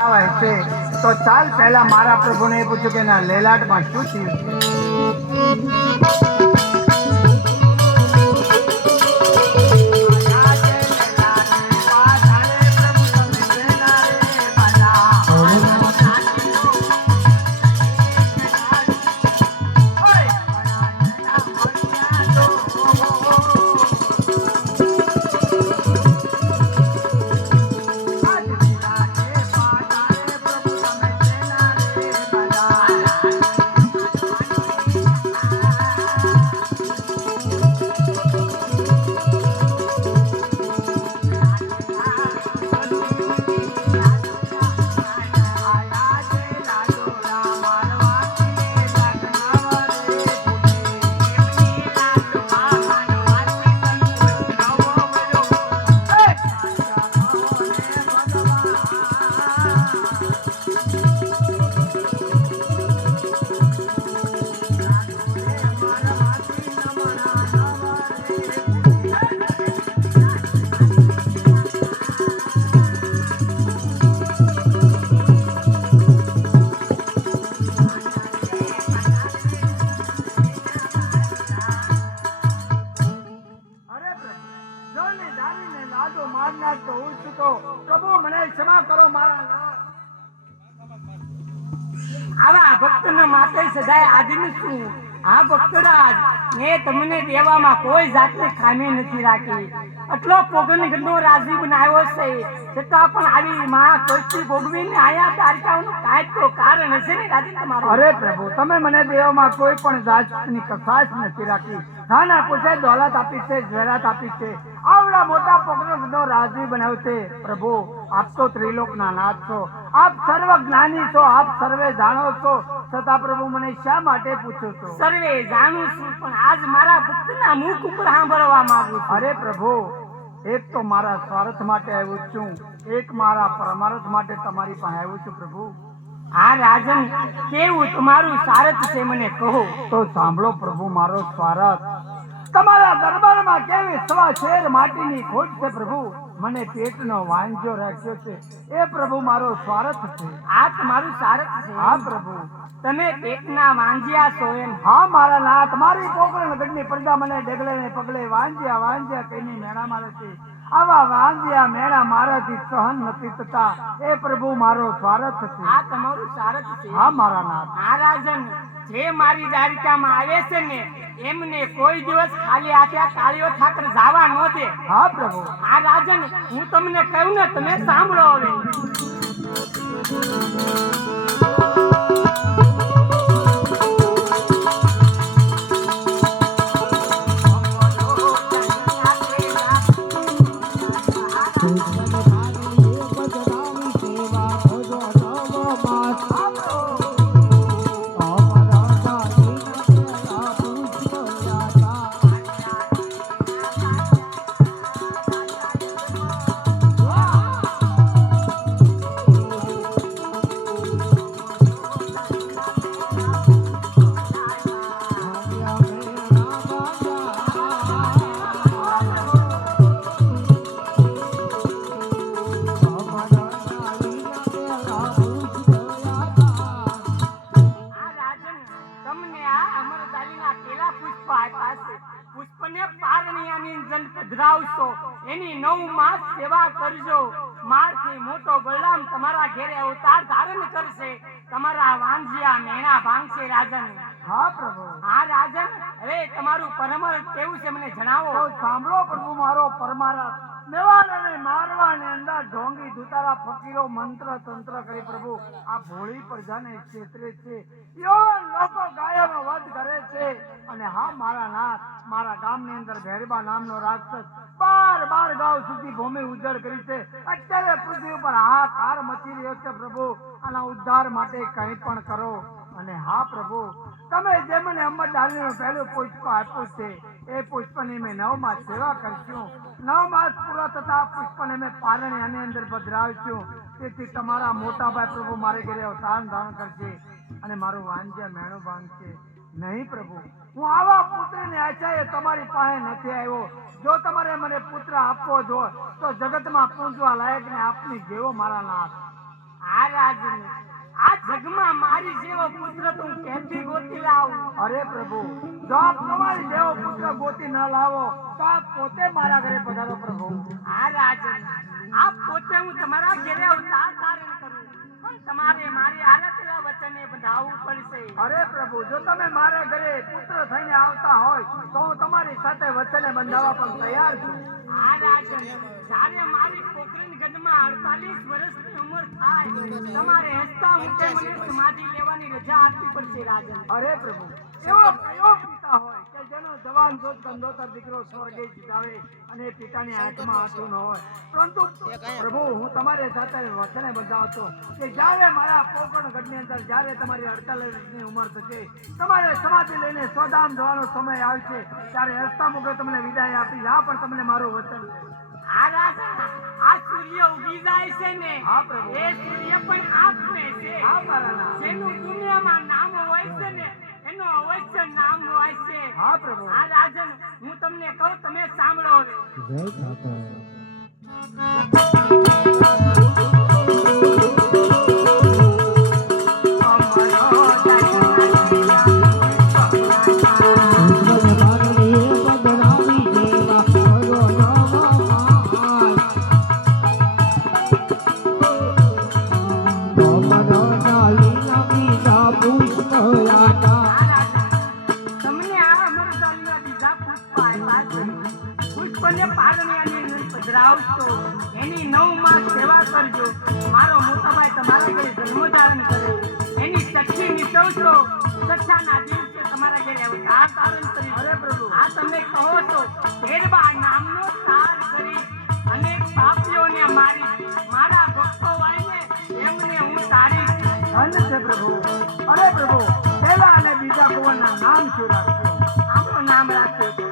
આવે છે તો ચાલ પહેલા મારા પ્રભુને પૂછ્યું કે ના લેલાટમાં શું થયું પ્રભુ મને ક્ષમા કરો મારા આવા ભક્તના માટે સદાય આદિનું છું. આ ભક્તરાજ મેં તમને દેવામાં કોઈ જાતની ખામી નથી રાખી. આટલો પોગન ગંદો રાજી બનાવ્યો છે છતાં પણ આવી માં કષ્ટી ભોગવીને આયા તારકાઓનું કાંઈક તો કારણ હશે ને રાજી તમારું. અરે પ્રભુ તમે મને દેવામાં કોઈ પણ જાતની કસાશ નથી રાખી. નાના પૂછે દોલત આપી છે, જહેરાત આપી છે, આવડા મોટા પોગનો ગંદો રાજી બનાવ્યો છે. પ્રભુ આપ તો ત્રિલોકના નાથ છો, આપ સર્વ જ્ઞાની છો, આપ સર્વે જાણો છો, છતાં પ્રભુ મને શા માટે પૂછો છો? સર્વે જાણું છું પણ આજ મારા ભક્તના મુખ ઉપર સાંભળવા માંગુ છું. અરે પ્રભુ એક તો મારા સ્વાર્થ માટે આવ્યો છું, એક મારા પરમાર્થ માટે તમારી પાસે આવ્યો છું. પ્રભુ આ રાજન કેવું તમારું સારથ છે મને કહો. તો સાંભળો પ્રભુ મારો સ્વાર્થ. તમારા દરબારમાં કેવી સવા શેર માટીની ખોટ છે પ્રભુ. મને પેટનો વાંજો રાખ્યો છે એ પ્રભુ મારો સ્વાર્થ છે. આ તમારું સારથ છે. હા પ્રભુ તમે પેટના વાંજ્યા છો એમ. હા મારા નાથ, મારી પોકરણ ગઢની પ્રજા મને ડગલે ને પગલે વાંજ્યા વાંજ્યા કહીને મેણા મારે છે. આવા વાંજ્યા મેણા મારાથી સહન નથી થતા એ પ્રભુ મારો સ્વાર્થ છે. આ તમારું સારથ છે. હા મારા નાથ. આ રાજન જે મારી દ્વારિકામાં આવે છે ને એમને કોઈ દિવસ ખાલી હાથે કાળિયો ઠાકર જાવા ન દે. હા પ્રભુ. આ રાજન હું તમને કહું ને તમે સાંભળો હવે. એની 9 માસ સેવા કરજો. મારથી મોટો બલરામ તમારા ઘેરે અવતાર ધારણ કરશે, તમારા વાંજિયા મેણા ભાંગશે રાજન. હા પ્રભુ. હા રાજન હવે તમારું પરમાર્થ કેવું છે મને જણાવો. તો સાંભળો પ્રભુ મારો પરમાર્થ. મેવાડ અને મારવાની અંદર ઢોંગી દુતારા ફકીરો મંત્ર તંત્ર કરી પ્રભુ આ ભોળી પ્રજાને ક્ષેત્રે છે. યવન લોકો ગાયોનો વધ કરે છે. અને હા મારા નાથ, મારા ગામની અંદર ભેરબા નામનો રાક્ષસ 12 ગાંવ સુધી ભૂમિ ઉજ્જડ કરી છે. અત્યારે પૃથ્વી ઉપર હાહાકાર મચી રહ્યો છે. પ્રભુ આના ઉદ્ધાર માટે કંઈ પણ કરો. અને હા પ્રભુ તમે જે મને અમરડાલીનું પહેલું પુષ્પ આપ્યું છે એ પુષ્પની મેં 9 માસ સેવા કરશું. 9 માસ પૂરા થતા પુષ્પને મેં પારણી આની અંદર પધરાવશું. તેથી તમારા મોટા ભાઈ પ્રભુ મારે ઘરે અવતાર ધારણ કરશે અને મારું વાંજ્યા મેણું ભાંગશે નહીં. પ્રભુ હું આવા પુત્રની આશાએ તમારી પાસે નથી આવ્યો. જો તમારે મને પુત્ર આપવો જ હોય તો જગતમાં પૂંજવા લાયક ને આપની જેવો મારા નાથ. આ રાજન, આ જગમાં મારી જેવો પુત્ર તું ક્યાંથી ગોતી લાવું? અરે પ્રભુ, જો આપ તમારી જેવો પુત્ર ગોતી ન લાવો તો આપ પોતે મારા ઘરે પધારો પ્રભુ. હા રાજન, આપ પોતે હું તમારા ઘરે અવતાર ધારણ કરું, પણ તમારે મારી આરતલા વચને બંધાવવું પડશે. અરે પ્રભુ, જો તમે મારા ઘરે પુત્ર થઈને આવતા હોય તો હું તમારી સાથે વચને બંધાવવા પણ તૈયાર છું. હા રાજન, જ્યારે મારી પોકરણ ગઢમાં 48 વર્ષની ઉંમર થાય તમારે હસતા મુખે મને સમાધિ લેવાની રજા આપવી પડશે રાજન. અરે પ્રભુ, એવો કયો પિતા હોય કે જેનો જવાન જોત કંદોતર દીકરો સ્વર્ગે જીતાવે અને પિતાની હાથમાં હતું ન હોય? પરંતુ પ્રભુ, હું તમારી સાથે વચને બંધાવતો કે જ્યારે મારા પોકરણ ગઢની અંદર જ્યારે તમારી 48 વર્ષની ઉંમર થશે, તમારે સમાધિ લઈને સ્વધામ જવાનો સમય આવશે, ત્યારે હસતા મુખે તમને વિદાય આપી આ પણ તમને મારું વચન. આ રાજન, આ સૂર્ય ઉગી જાય છે ને, હા પ્રભુ. એ સૂર્ય પણ આપને છે. હા મારા. જેનું દુનિયામાં નામ હોય છે ને એનું અવશ્ય નામ હોય છે. હા પ્રભુ. આ રાજન, હું તમને કહું, તમે સાંભળો હવે. તમને આ અમરદાનના બીજા પુષ્પ આપ્યા છે. પુષ્પને પારણ્યાની અંદર પધરાવશો, એની 9 માસ સેવા કરજો. મારો મોટાભાઈ તમારા ઘરે જન્મ ધારણ કરે, એની ચઠ્ઠી નીચવશો, છઠ્ઠાના દિવસે તમારા ઘરે અવતાર ધારણ કરી. અરે પ્રભુ. આ તમે કહો છો ભેરબા નામનો તાર કરી અનેક પાપીઓને મારી, મારા ભક્તો વાળીને એમને હું તારી. ધન્ય છે પ્રભુ. અરે પ્રભુ, પહેલા અને બીજા કુંવરના નામ શું રાખ્યો? આપણું નામ રાખ્યું છે.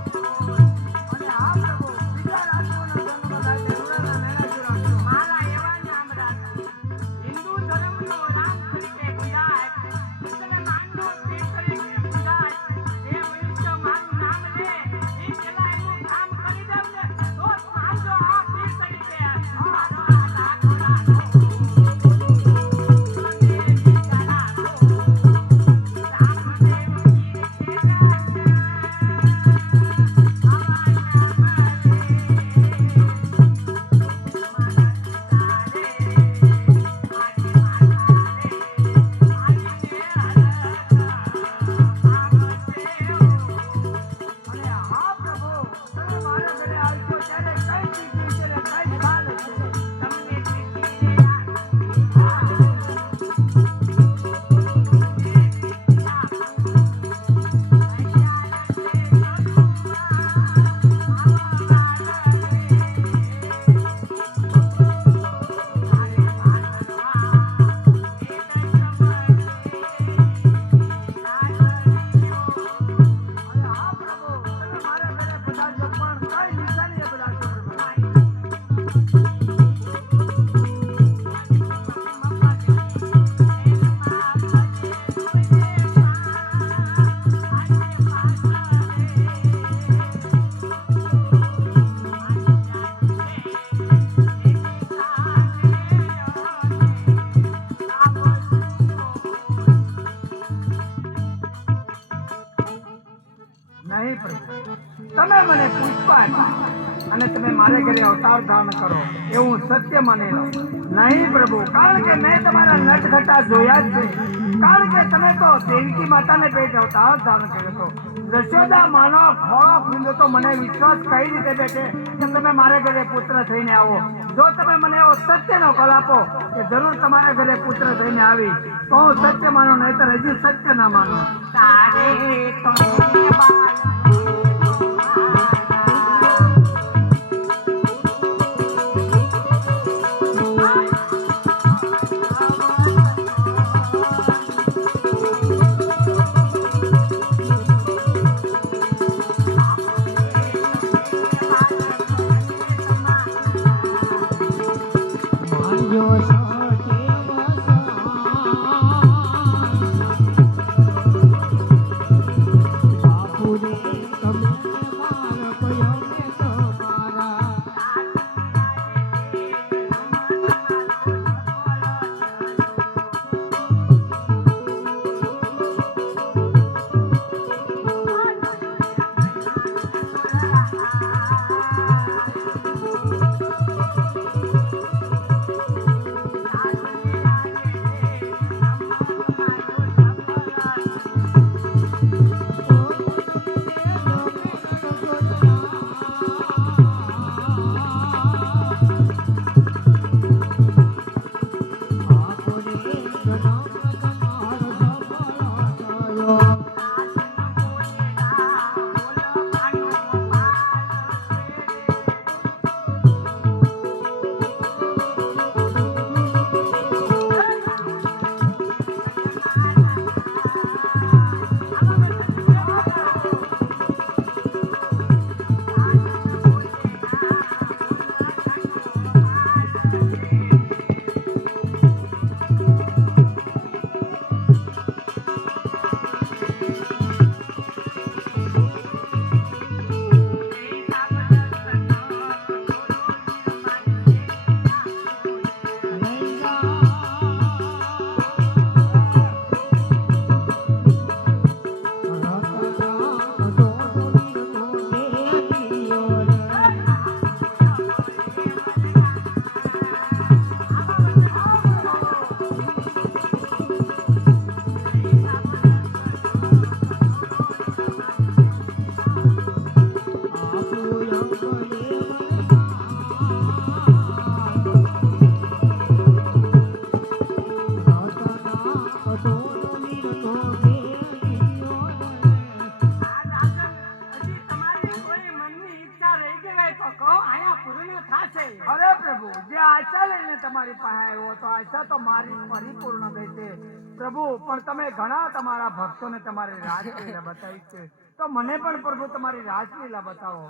અને આ પ્રભુ, બીજા રાજકોના જન્મ થાય તેઓના નાના શું રાખ્યો? મારા એવા નામ રાખ્યું. હિન્દુ ધર્મનો રામ તરીકે ગુજરાત, મુસલમાનનો શીખ તરીકે ગુજરાત. જે મનુષ્ય મારું નામ લે એ પેલા એનું કામ કરી દઉં ને તો જ માનજો આ શીખ તરીકે. મારો આ લાખો રાખો. અને બીજા રાખો. રામદેવ જી કે અને આ પ્રભુ, તમે મારા ઘરે આવશો ત્યારે કઈ ચીજ છે ને કઈ ખાલ છે? અને આ પ્રભુ, તમે મારા ઘરે પધારશો પણ કઈ નિશાનીએ પધારશો પ્રભુ? નહીં પ્રભુ, તમે મને પુષ્પ આપ્યા અને તમે મારે ઘરે અવતાર ધારણ કરો એવું સત્ય માની લો. નહીં પ્રભુ, કારણ કે મેં તમારા નટખટા જોયા જ છે. કારણ કે તમે તો દેવકી માતાને પેટ અવતાર ધારણ કર્યો હતો. યશોદા માનો ખોળો ખુલ્યો તો મને વિશ્વાસ કઈ રીતે બેઠે કે તમે મારે ઘરે પુત્ર થઈને આવો? જો તમે મને એવો સત્યનો કલ આપો કે જરૂર તમારા ઘરે પુત્ર થઈને આવી તો હું સત્ય માનો, નહીતર હજી સત્ય ના માનો. તારે તો બાલ પ્રભુ, જે આશા લઈને તમારી પાસે આવ્યો તો આશા તો મારી પરિપૂર્ણ થઈ છે પ્રભુ. પણ તમે ઘણા તમારા ભક્તોને તમારી રાજલીલા બતાવી છે, તો મને પણ પ્રભુ તમારી રાજલીલા બતાવો.